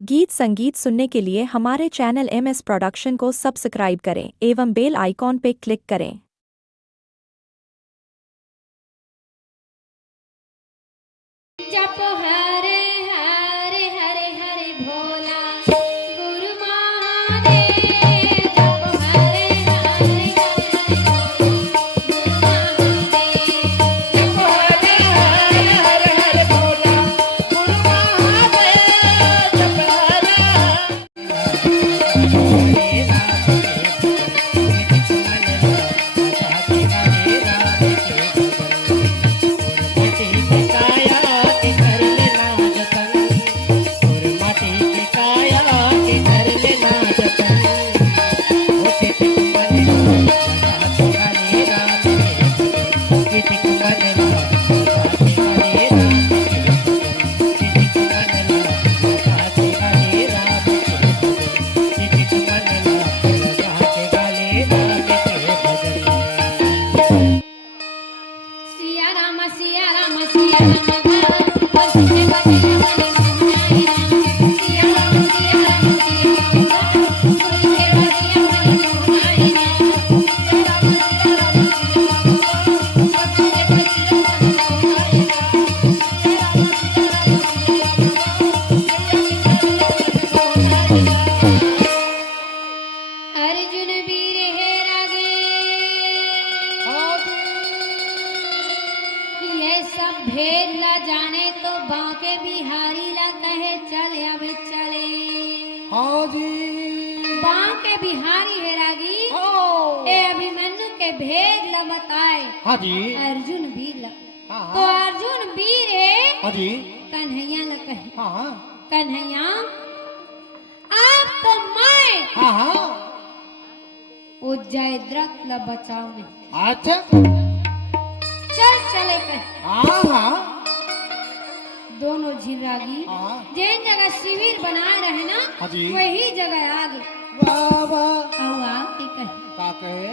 गीत संगीत सुनने के लिए हमारे चैनल MS प्रोडक्शन को सब्सक्राइब करें एवं बेल आइकॉन पर क्लिक करें। जप हरे हरे हरे हरे भोला गुरु महादेव। जप हरे हरे हरे हरे भोला गुरु महादेव। जप हरे हरे सिया राम सिया राम सिया राम बंदे बंदे हमारे मोहनाई राम। सिया राम सिया राम सिया राम बंदे बंदे हमारे मोहनाई राम। सिया राम सिया राम सिया राम बंदे बंदे हमारे मोहनाई राम। सिया राम सिया राम सिया राम मोहनाई राम। अर्जुन वीर है रागे ये सब भेद ला जाने तो बांके बिहारी ला कहे चले अब चले। हाँ जी। बांके बिहारी है रागी ए अभिमन्यु के भेद ला बताए। हाँ जी। अर्जुन वीर ला हाँ तो अर्जुन वीर है हाँ जी। कन्हैया ला कहे हाँ कन्हैया आप तो मैं हाँ हाँ। वो जयद्रथ ला बचाओ नहीं अच्छा। चल चले कहे। हाँ हाँ दोनों झिरागी हाँ। जिन जगह शिविर बनाए रहे ना हाँ जी। वही जगह आगे वाह वाह। हुआ की कहे का कहे?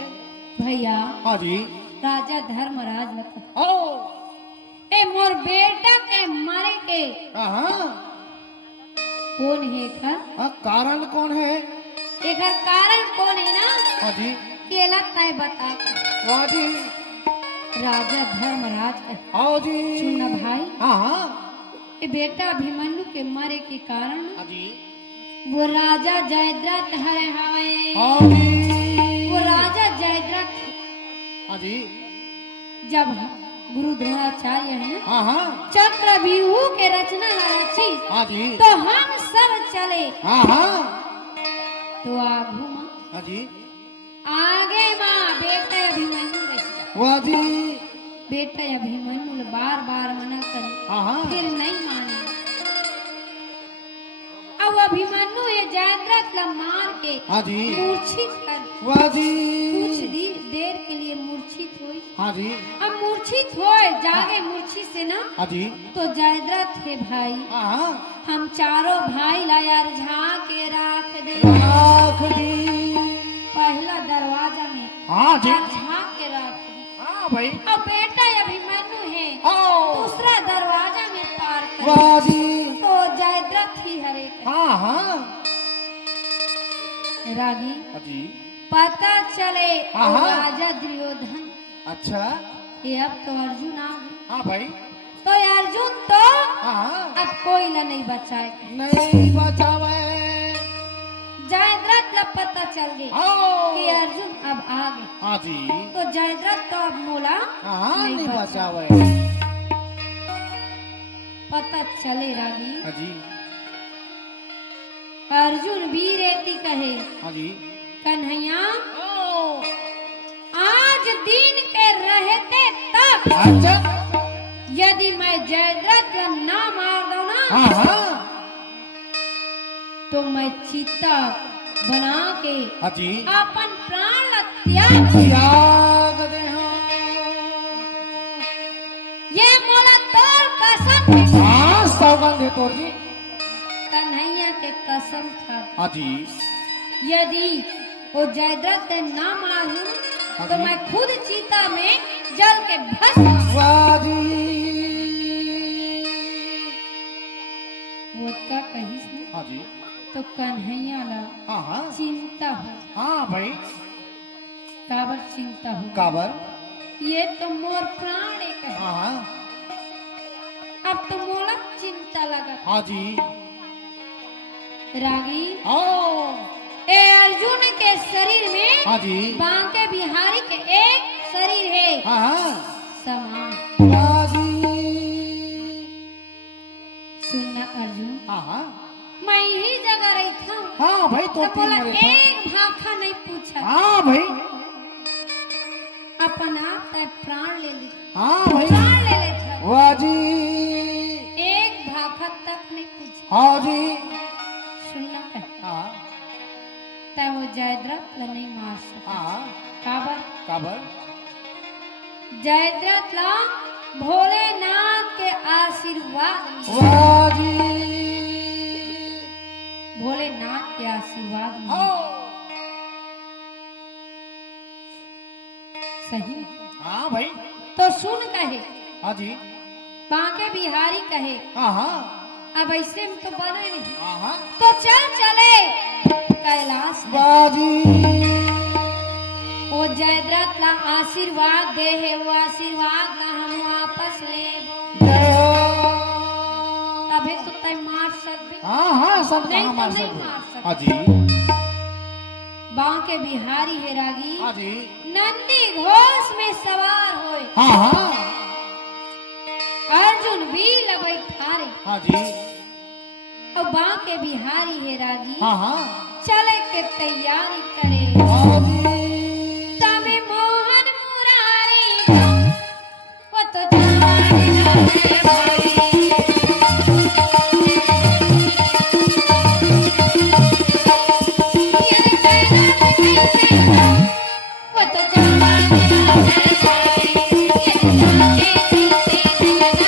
भैया हाँ जी। राजा धर्मराज लखन ओ ए मोर बेटा के मारे के हाँ कौन है था हाँ, कारण कौन है? एकर कारण कौन है ना हाँ जी। केला तय बता वाह जी। राजा धर्मराज कहे हाँ जी। सुनना भाई हाँ हाँ ए बेटा अभिमन्यु के मारे के कारण हाँ जी। वो राजा जयद्रथ हरे हवे हाँ जी। वो राजा जयद्रथ हाँ जी। जब गुरु द्रोणाचार्य है ना हाँ हाँ चक्रव्यूह के रचना न रची हाँ जी। तो हम सब चले हाँ हाँ तो आगू माँ हाँ जी। आगे माँ बेटा अभिमन्यु रही वाह जी। बेटा अभिमन्यु बार बार मना करे हाँ हाँ फिर नहीं माने। अब अभिमन्यु ये जयद्रथ ला मार के हाँ जी। मूर्छित कर वाह जी। कुछ देर के लिए मूर्छित हुई। हाँ जी। अब मूर्छित होए जागे मूर्छित से ना हाँ जी। तो जयद्रथ है भाई हाँ हाँ हम चारों भाई ला यार झाके राख दे राख दी। पहला दरवाजा में हाँ जी। यार झाक के राख दे। हाँ भाई। अब बेटा अभिमन्यु है हाँ दूसरा दरवाजा में पार कर वाह जी। तो जयद्रथ ही हरे हाँ हाँ रागी हाँ जी। पता चले हाँ, तो हाँ। राजा दुर्योधन अच्छा। ये अब तो अर्जुन आ गए हाँ भाई। तो ये अर्जुन तो हाँ अब कोई ला नहीं बचाए। नहीं बचावे। जयद्रथ ला पता चल गए हाँ कि अर्जुन अब आ गए हाँ जी। तो जयद्रथ तो अब मोला हाँ नहीं बचा। बचावे। पता चले रागी हाँ जी। अर्जुन वीर एति कहे हाँ जी। कन्हैया ओ आज दिन के रहते तब अच्छा। यदि मैं जयद्रथ ला ना मार दो ना हाँ हाँ तो मैं चिता बना के हाँ जी। अपन प्राण ला त्याग त्याग दे। हाँ ये मोला तोर कसम है। हाँ, सौगंध है तोर जी। कन्हैया के कसम खा हाँ जी। यदि वो जयद्रथ से ना मारू हाँ तो जी। मैं खुद चीता में जल के भस्म। वाह जी। वो का कहिस ना हाँ जी तो कन्हैया ला हाँ हाँ चिंता हो। हाँ भाई काबर चिंता हो? काबर ये तो मोर प्राण एक है। हाँ हाँ अब तो मोला चिंता लगा। हाँ जी रागी ओ ए अर्जुन के शरीर में हाँ जी बांके बिहारी के एक शरीर है हाँ हाँ समान। हाँ जी सुनना अर्जुन, हाँ हाँ मैं ही जगह रही था हाँ भाई तो तो बोला तीन मरे एक भाखा नहीं पूछा। था हाँ भाई अपन आप तय प्राण ले ली, हाँ भाई प्राण ले लेता। वाह जी एक भाखा तक नहीं पूछा। हाँ जी सुनना कह हाँ तय वो जयद्रथ ला नहीं मार सका। हाँ काबर काबर जयद्रथ ला भोलेनाथ के आशीर्वाद मिले। वाह जी भोलेनाथ के आशीर्वाद मिले। हाँ सही हाँ भाई तो सुन कहे हाँ जी बांके बिहारी कहे हाँ हाँ अब ऐसे में तो बने नहीं हाँ हाँ तो चल चले कैलाश में। वाह जी वो जयद्रथ ला आशीर्वाद दे है, वो आशीर्वाद ला हम वापस ले तभी तो तय मार सकते। हाँ हाँ सब नहीं कहाँ तो मार नहीं सकते मार सकते। हाँ जी बांके बिहारी है रागी हाँ जी नंदी घोष में सवार होए हाँ हाँ अर्जुन भी लबई थारे हाँ जी और बांके बिहारी है रागी हाँ हाँ चले के तैयारी करे। हाँ जी तमे मोहन मुरारी वो तो जाने भाई ये कहना कैसे वो तो जाने भाई ये जाने कैसे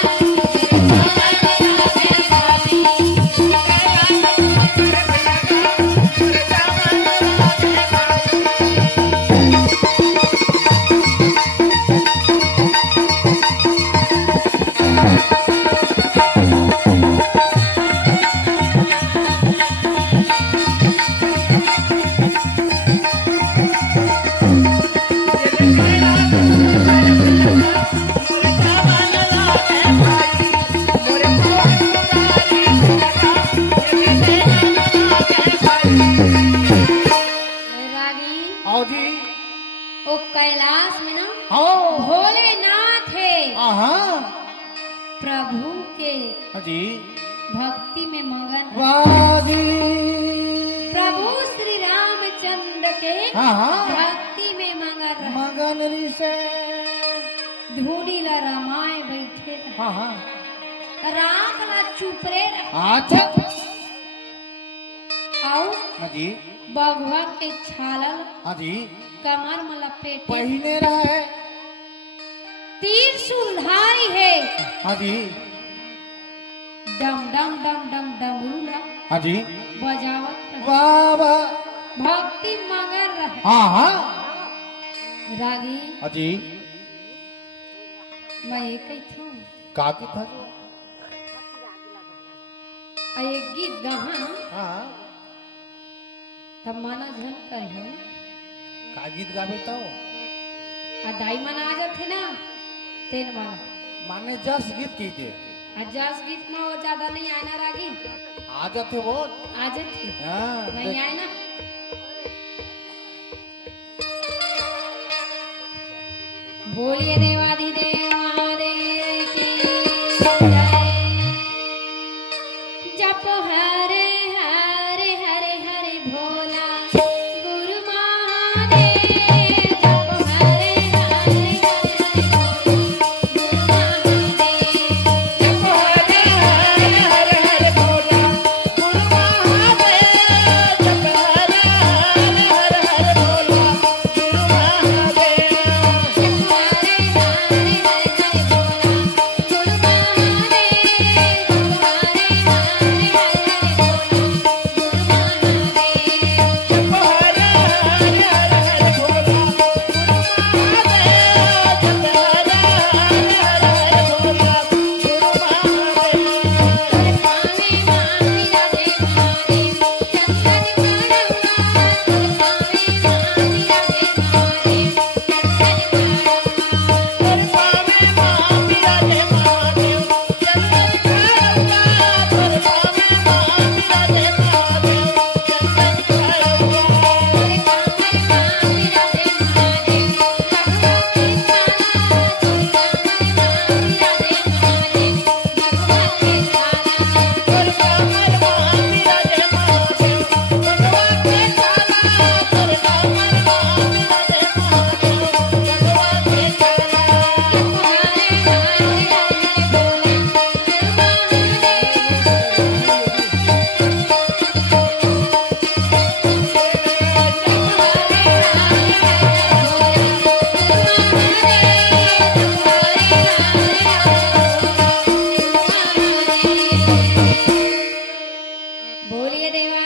रागी हाँ जी वो कैलाश में ना हाँ भोलेनाथ है हाँ हाँ प्रभु के हाँ जी भक्ति में मगन है। वाह जी प्रभु श्री रामचंद्र के हाँ हाँ भक्ति में मगन रहे। मगन ऋषि से धूनी ला रामाय बैठे रहे। हाँ हाँ राम ला चुपरे रहे। अच्छा आओ हाँ जी बगवा के छालल हाँ जी कमर में लपेटे पहने रहे तीर सुलधारी है हाँ जी डम डम डम डम डमरू ला हाँ जी बजावत रहे। वाह वाह भक्ति मगन रहे। हाँ हाँ रागी हाँ जी मैं एक ही था काकी था एक गीत गहा हाँ तब मना झन करियो का गीत गावे तो आ दाई मना आ जाते ना तेन वाला माने 10 गीत कीजिए आ जस गीत में वो ज्यादा नहीं आए ना रागी आ जाते वो आ जाते हाँ नहीं आए ना बोलिए देवाधिदेव महादेव की जय। जप हरे हरे हरे हरे भोला गुरु महादेव जप हरे हरे हरे हरे भोला गुरु महादेव जप हरे हरे हरे हरे भोला गुरु महादेव जप हरे हरे हरे हरे भोला गुरु महादेव जप हरे हरे हरे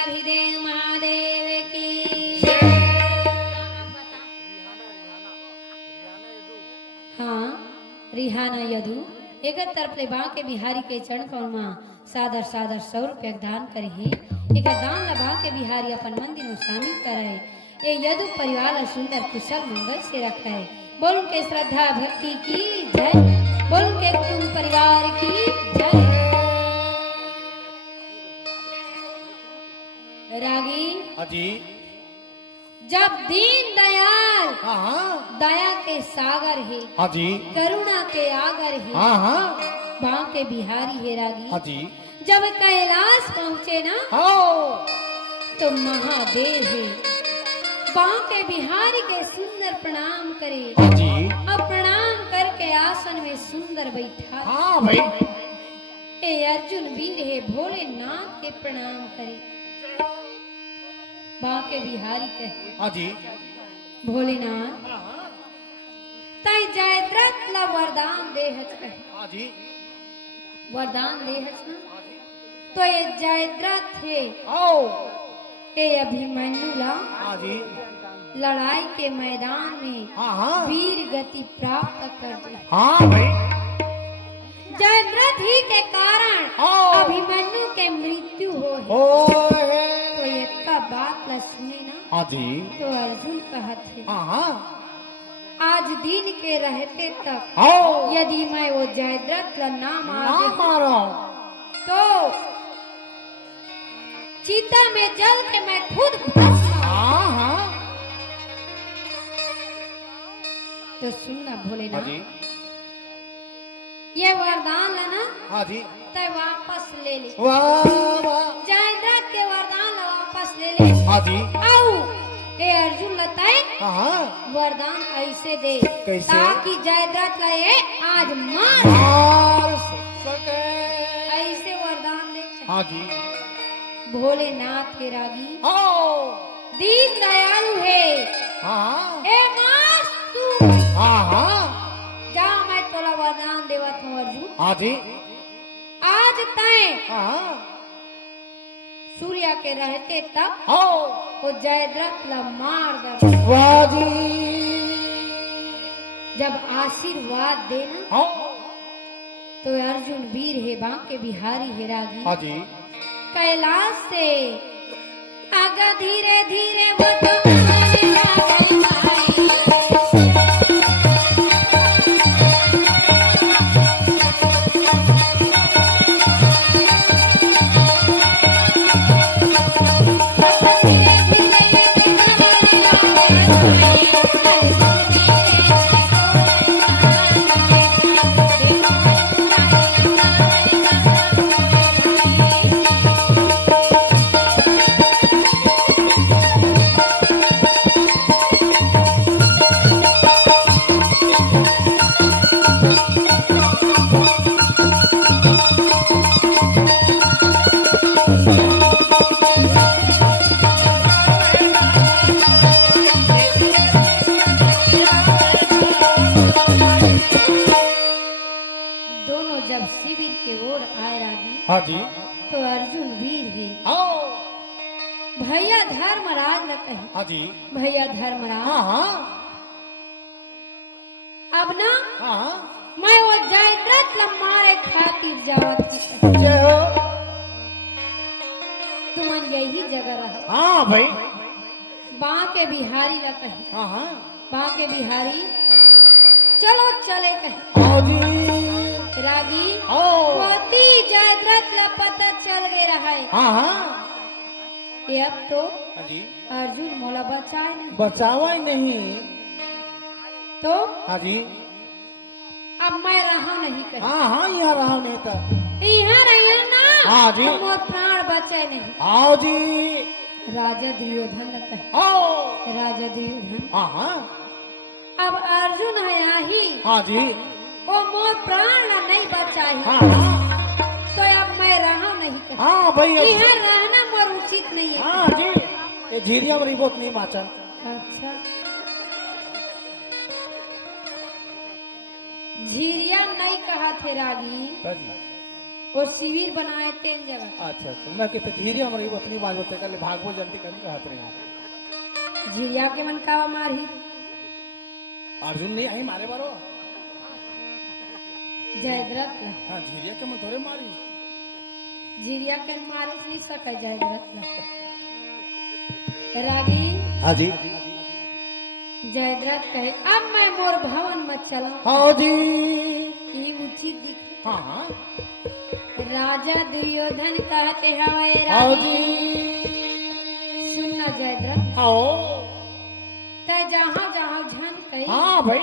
रिहाधिदेव महादेव की हाँ रिहाना यदु एक तरफ ले बा के बिहारी के चरण कौन मां सादर सादर 100 रुपया दान करे है एक दान लगा के बिहारी अपन मंदिर में शामिल करे ये यदु परिवार और सुंदर कुशल मंगल से रखा है बोल के श्रद्धा भक्ति की जय बोल के तुम परिवार की जय रागी हाजी जब दीन दयाल हाँ हाँ दया के सागर है हाजी करुणा के आगर है हाँ हाँ बां के बिहारी है रागी हाजी जब कैलाश पहुँचे ना हाँ तो महादेव है बां के बिहारी के सुंदर प्रणाम करे हाजी अब प्रणाम करके आसन में सुंदर बैठा हाँ भाई ए अर्जुन वीर है भोलेनाथ के प्रणाम करे बां के बिहारी कहे हाजी भोलेनाथ तय जयद्रथ ला वरदान देहत कहे हाजी वरदान देहत ना तो ये जयद्रथ है आओ ये अभिमन्यु ला हाजी लड़ाई के मैदान में हाँ हाँ वीर गति प्राप्त कर दे हाँ भाई जयद्रथ ही के कारण हाँ। अभिमन्यु के मृत्यु हो है। ओ तो ये का बात ला सुने ना हाजी तो अर्जुन कहते हाँ हाँ आज दिन के रहते तक आओ यदि मैं वो जयद्रथ का नाम ना आगे मारो तो चीता में जल के मैं खुद भस्म हाँ हाँ तो सुनना भोलेनाथ हाजी ये वरदान है ना हाजी तय वापस ले ले वाह वाह जयद्रथ के वरदान ला वापस ले ले हाजी आओ ये अर्जुन लताए हाँ हाँ वरदान ऐसे दे कैसे? ताकि जयद्रथ का ये आज मार मार सके ऐसे वरदान दे हाजी भोलेनाथ के रागी आओ दीन दयालु है हाँ ए मास तू हाँ हाँ जा मैं तोला वरदान देवत हूँ अर्जुन हाजी आज तय हाँ सूर्य के रहते तक आओ वो जयद्रथ ला मार दे वाजी जब आशीर्वाद देना आओ तो अर्जुन वीर है बांके बिहारी है रागी हाजी कैलाश से आगा धीरे धीरे वो तो आने लागल माई। धीरे धीरे देखने लागल दोनों जब शिविर के ओर आए रागी हाजी तो अर्जुन वीर है आओ भैया धर्मराज न कहे हाजी भैया धर्मराज हाँ हाँ अब ना हाँ मैं वो जयद्रथ ला मारे खातिर जावत हूँ जय हो तुमन यही जगह रहो हाँ भाई बांके बिहारी ला कहे हाँ हाँ बांके बिहारी चलो चले कहे हाजी रागी आओ पति जयद्रथ ला पता चल गए रहा है हाँ हाँ ये अब तो हाजी अर्जुन मोला बचाए नहीं बचावा ही नहीं तो हाजी अब मैं रहा नहीं कहे हाँ हाँ यहाँ रहा नहीं था यहाँ रहिए ना हाँ जी। तो मोर प्राण बचे नहीं आओ जी राजा दुर्योधन ने कहे आओ राजा दुर्योधन हाँ हाँ अब अर्जुन है यही हाँ जी वो मोर प्राण ला नहीं बचाई हाँ हाँ तो अब मैं रहा नहीं कहे हाँ भाई यहाँ रहना मोर उचित नहीं है हाँ जी ये झीरिया में बहुत नहीं माचा अच्छा झीरिया नहीं कहा थे रागी वो शिविर बनाए तेन जगह अच्छा अच्छा मैं कहते झीरिया मरी उतनी बात होते कल भागवत जल्दी करने का हाथ रहे झिरिया के मन कावा मारी अर्जुन नहीं आई मारे बारो जयद्रथ ला हाँ झीरिया के मन थोड़े मारी झिरिया के मारे नहीं सके जयद्रथ ला रागी हाँ जी जयद्रथ कहे अब मैं मोर भवन में चला हाँ जी ये उचित दिख हाँ हाँ राजा दुर्योधन कहते हवे हाँ रागी जी सुनना जयद्रथ आओ तय जहाँ जहाँ झन कही हाँ भाई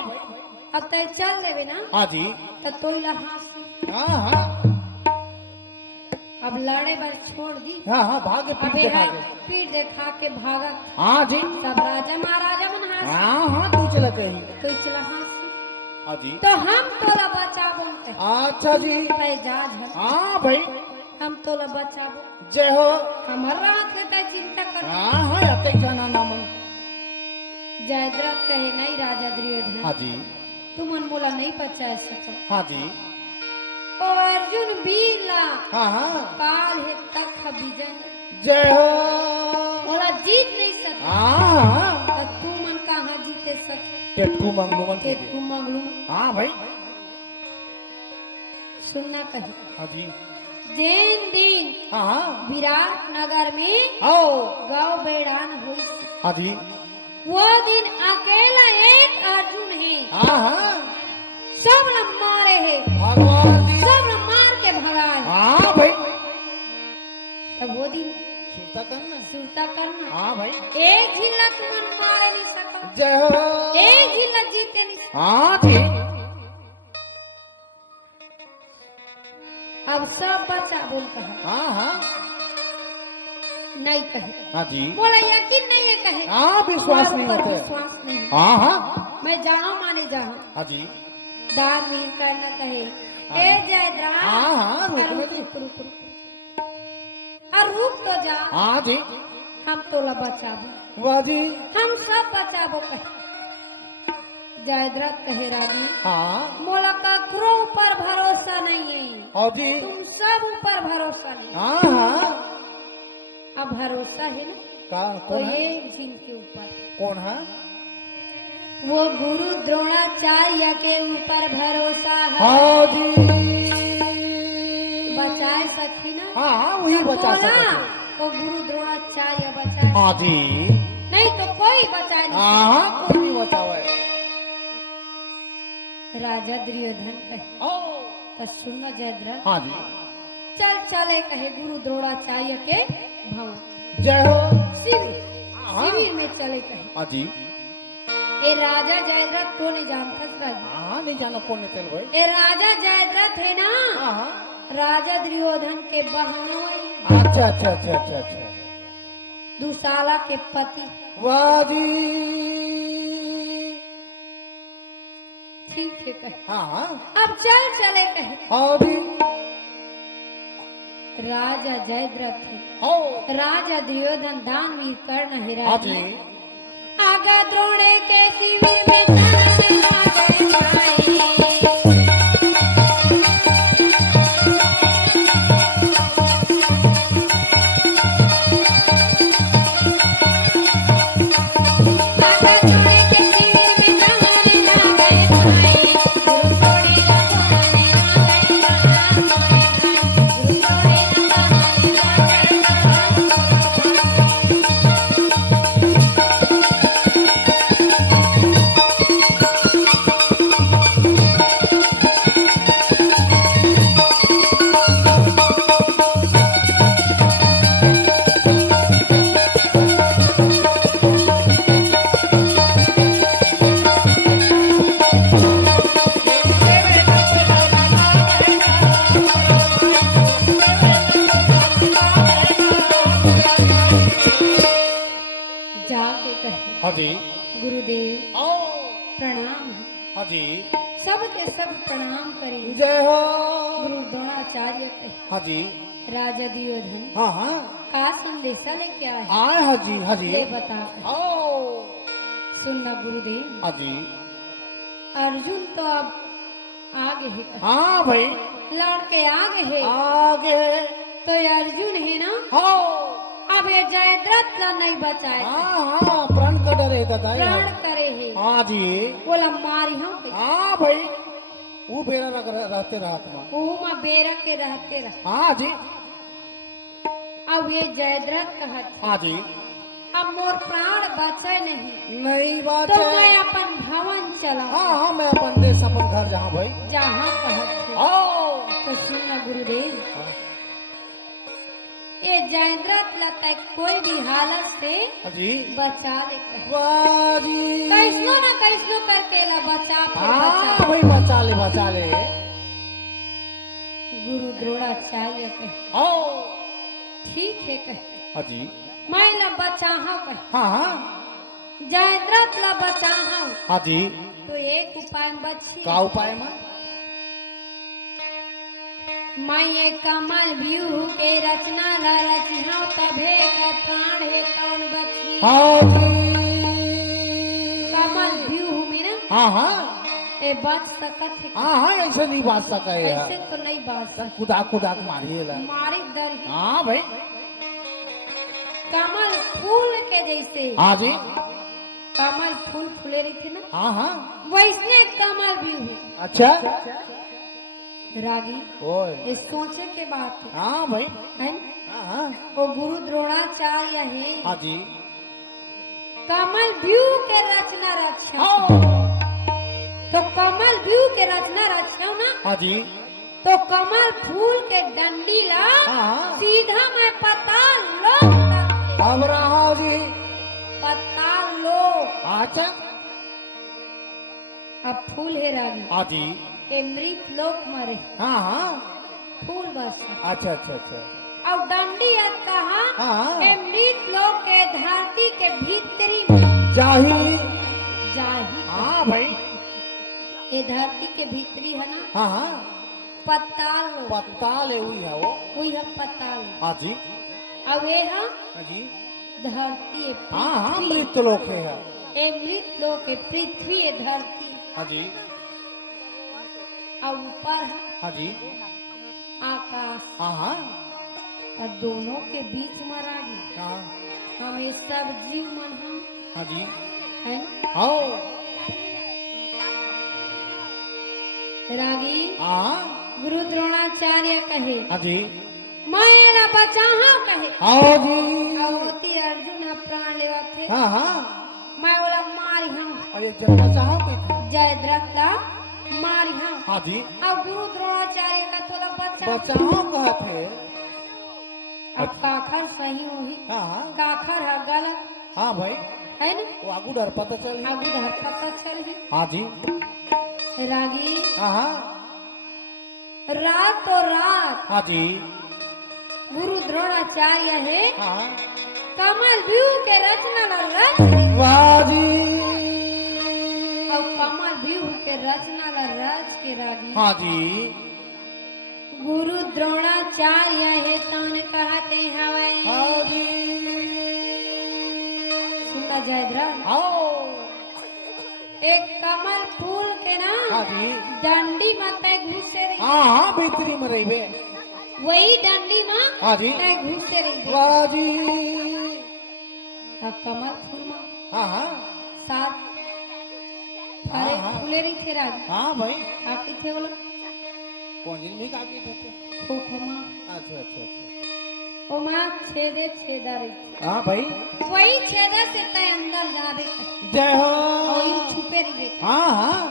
अब तय चल देवे ना हाँ जी तो तोई ला हाथ हाँ हाँ अब लड़े बर छोड़ दी हाँ हाँ भागे अब पीछे यह भागे पीठ देखा के भागा हाँ जी सब राजा महाराजा मन हाथ हाँ हाँ तू चला कहीं तो चला हाथ हाँ जी तो हम तोला बचाबो अच्छा जी तय जा झन हाँ भाई हम तोला बचाबो जय हो हमर रात के तय चिंता कर हाँ हाँ अतक जाना नामन जयद्रथ कहे नहीं राजा दुर्योधन हाँ जी तुमन मोला नहीं बचा सको हाँ जी ओ अर्जुन वीर ला हाँ हाँ काल है तक विजय जय हो मोला जीत नहीं सका हाँ हाँ तो तू मन कहाँ जीते सके केटकू मंगलू मन के तू मंगलू हाँ भाई सुनना कही हाँ जी जैन दिन हाँ हाँ विराट नगर में आओ गाँव बेड़ान हुई हाँ जी वो दिन अकेला एक अर्जुन है हाँ हाँ सब न मारे है भगवान जी सब न मार के भगाए हाँ भाई तब वो दिन सुनता करना सुनता करना हाँ भाई एक जिला तुमन मारे नहीं सका जय हो एक जिला जीते नहीं सका हाँ जी अब सब बच्चा बोल कहा हाँ हाँ नहीं कहे हाँ जी बोला यकीन नहीं है कहे हाँ विश्वास तुम्हारे नहीं ऊपर होते विश्वास नहीं हाँ हाँ मैं जहाँ माने जहाँ हाँ जी दान वीर करना कहे हाँ। ए जयद्रथ हाँ, हाँ, रुक, रुक, रुक, रुक, रुक, रुक। और रुक तो जा हाँ जी हम तोला बचाबो वाह जी हम सब बचाबो कहे जयद्रथ कहे राजी हाँ मोला ककरो ऊपर भरोसा नहीं है हाँ जी तुम सब ऊपर भरोसा नहीं हाँ हाँ अब भरोसा है ना का तो कौन है ये जिनके ऊपर कौन है वो गुरु द्रोणाचार्य के ऊपर भरोसा है हाँ जी बचाए सकी ना हाँ हाँ वही बचा बोला, सकते वो गुरु द्रोणाचार्य बचाए हाँ जी नहीं तो कोई बचाए नहीं हाँ हाँ कोई नहीं बचाओ है राजा दुर्योधन कहे ओ तो सुन जयद्रथ हाँ जी चल चले कहे गुरु द्रोणाचार्य के भवन जय हो शिविर हाँ शिविर में चले कहे हाँ जी ये राजा जयद्रथ तो नहीं जानता राजा हाँ नहीं जाना कौन है चल भाई ये राजा जयद्रथ है ना हाँ हाँ राजा दुर्योधन के बहनोई अच्छा अच्छा अच्छा अच्छा अच्छा दुशाला के पति वाह जी ठीक है कहे हाँ हाँ अब चल चले कहे हाँ जी राजा जयद्रथ है ओ राजा दुर्योधन दानवीर कर्ण है हाँ जी राजा आगा द्रोणे के शिविर में चलने राजा जाए। आगा द्रोणे के शिविर में चलने राजा जाए। गुरु द्रोणे लगाने आए राजा गुरु द्रोणे लगाने जाके कहे हाँ जी गुरुदेव ओ प्रणाम हाँ जी सब के सब प्रणाम करें जय हो गुरु द्रोणाचार्य कहे हाँ जी राजा दुर्योधन हाँ हाँ का संदेशा लेके आए आए हाँ जी हाँ जी ले बता ओ सुनना गुरुदेव हाँ जी अर्जुन तो अब आगे है कहे। हाँ भाई लड़के आगे है आगे है। तो ये अर्जुन है ना, हाँ अब ये जयद्रथ ला नहीं बचाए, हाँ प्राण का डर है दादा। प्राण करे है, हाँ जी। बोला मारी हम हाँ भाई वो बेरा रहते रहत माँ। में बेरा के रहते रह। हाँ जी। अब ये जयद्रथ कहत, हाँ जी। अब मोर प्राण बचे नहीं नहीं बात तो है। मैं अपन भवन चला, हाँ हाँ मैं अपन देश अपन घर जहाँ भाई। जहाँ कहत थे। आओ। तो सुनना गुरुदेव, ये जयद्रथ लता कोई भी हालत से हाँ जी। बचा ले कहे। वाह जी। कैसनो ना कैसनो करके ला बचा फिर हाँ बचा। भाई बचा ले बचा ले। गुरु द्रोणाचार्य कहे आओ। ठीक है कहे, हाँ जी। मैं ला बचा हूँ कहे, हाँ हाँ। जयद्रथ ला बचा हूँ हाँ जी। तो एक उपाय में बची। का उपाय में? मैं ये कमल व्यूह के रचना ला रची हूँ तभे का प्राण है तौन बची। हाँ जी। कमल व्यूह में ना हाँ हाँ। ये बच सकत है, हाँ हाँ ऐसे नहीं बात सका है ऐसे तो नहीं बच सकत, खुदा खुदा को मारिए ला। मारी डर ही। हाँ भाई। कमल फूल के जैसे हाँ जी। कमल फूल फूले रही थी ना, हाँ हाँ। वैसने कमल भी हुए। अच्छा। रागी ओए। ये सोचे के बात है, हाँ भाई। है ना? हाँ हाँ। वो गुरु द्रोणाचार्य है, हाँ जी। कमल व्यू के रचना रचा। हाँ। तो कमल व्यू के रचना रचा ना, हाँ जी। तो कमल फूल के डंडी ला हाँ। सीधा मैं पताल लोक तक ले। अब रहा जी। पताल लोक। अच्छा। अब फूल है रागी, हाँ जी। ये मृत लोक मरे हाँ हाँ। फूल बस। अच्छा अच्छा अच्छा। और डंडी है कहा, हाँ। ये मृत लोक के धरती के भीतरी में जाही। जाही। हाँ भाई। ये धरती के भीतरी है ना, हाँ हाँ। पताल लोक, पत्ता ले हुई है वो। वही है पताल। हाँ जी। अब ये है हाँ जी। धरती है हाँ हाँ पृथ्वी। मृत लोक है। ये मृत लोक है पृथ्वी है धरती, हाँ जी। और ऊपर है हाँ जी। आकाश, हाँ हाँ। और दोनों के बीच में रागी हाँ। हम ये सब जीव मन हम, हाँ जी। है ना आओ। रागी। हाँ। गुरु द्रोणाचार्य कहे हाँ जी। मैं ला बचा हूँ कहे। आओ जी। अवती अर्जुन प्राण लेवा थे, हाँ हाँ। मैं बोला मारी हूँ अरे जन्म चाहो कि? जयद्रथ ला मारी हूँ। हाँ जी। अब गुरु द्रोणाचार्य का तोला बचा। बचाओ कहते। अब काखर सही हुई, हाँ हाँ। काखर है गलत, हाँ भाई। है ना। वो आगू डर पता चल। अब उधर पता चल है हाँ जी। रागी। हाँ हाँ। रात तो रात हाँ जी। गुरु द्रोणाचार्य है, हाँ। कमल व्यू के रचना ला रच। वाह जी। और कमल व्यू के रचना ला रच के रागी। हाँ जी। गुरु द्रोणाचार्य है तौन कहते हवै। हाँ जी। सुनना जयद्रथ, आओ। एक कमल फूल के ना हाँ जी। डंडी में तय घुसे रही, हाँ हाँ भीतरी में रही बे। वही डंडी में हाँ जी। तय घुसे रही। वाह जी। अब कमल फूल में हाँ हाँ। सात हाँ, अरे हाँ। फूले रही थे रागी। हाँ भाई। काफी थे बोलो कौन दिन में काफी थे? खोखो माँ, अच्छा अच्छा अच्छा। ओ माँ छेदे छेदा रही थी, हाँ भाई। वही छेदा से तय अंदर जा दे जय हो। और ये छुपे रही देखे। हाँ हाँ।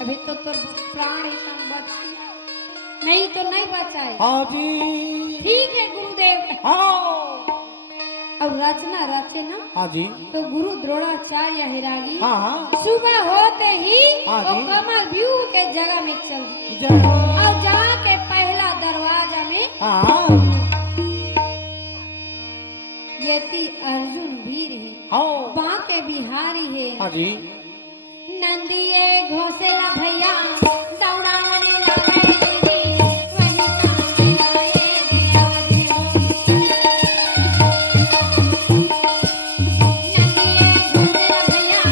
अभी तो तुर प्राण एकदम बची नहीं तो नहीं बचाए। हाँ जी। ठीक है गुरुदेव। हाँ। अब रचना रचे ना, हाँ जी। तो गुरु द्रोणाचार्य है रागी। हाँ हाँ। सुबह होते ही हाँ वो जी। कमल व्यू के जगह में चल दी। जय हो। और जाके पहला दरवाजा में हाँ। यति अर्जुन वीर है, हाँ। बांके बिहारी है। हाँ जी। नंदिए घोसेला भैया दौड़ावने लगे दीदी, वही सामने आए दिया देव। नंदिए घोसेला भैया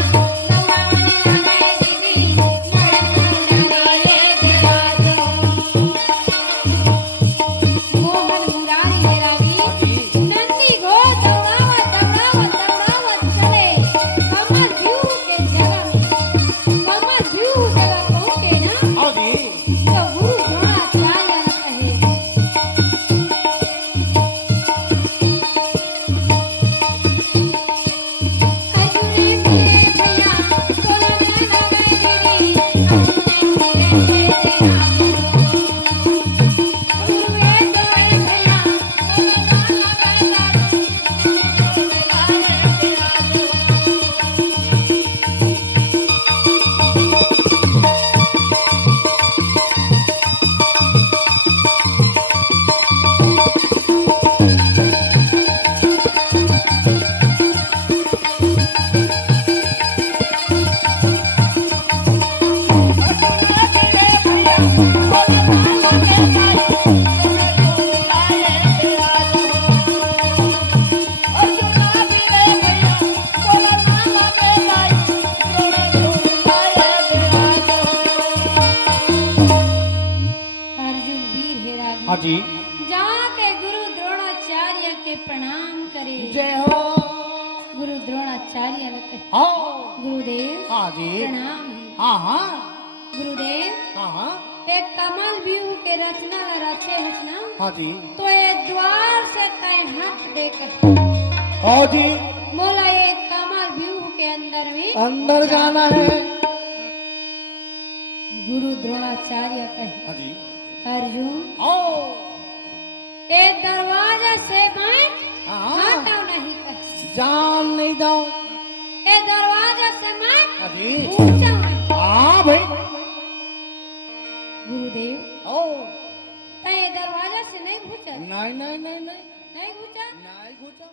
दौड़ावने लगे दीदी, वही सामने आए दिया देव। जी जाके गुरु द्रोणाचार्य के प्रणाम करे। जय हो। गुरु द्रोणाचार्य के हाँ गुरुदेव हाँ जी प्रणाम। हाँ हाँ गुरुदेव हाँ हाँ एक कमल व्यू के रचना रचे हटना हाँ जी तो ये द्वार से कहीं हट देकर हाँ जी मोला ये कमल व्यू के अंदर में अंदर जाना है। गुरु द्रोणाचार्य कहे हाँ जी अर्जुन आओ ये दरवाजा से मैं हाँ हटाओ नहीं कर जान नहीं दो। ये दरवाजा से मैं हाँ जी पूछा नहीं। हाँ भाई गुरुदेव ओ तो ये दरवाजा से नहीं पूछा नहीं नहीं नहीं नहीं नहीं पूछा नहीं पूछो।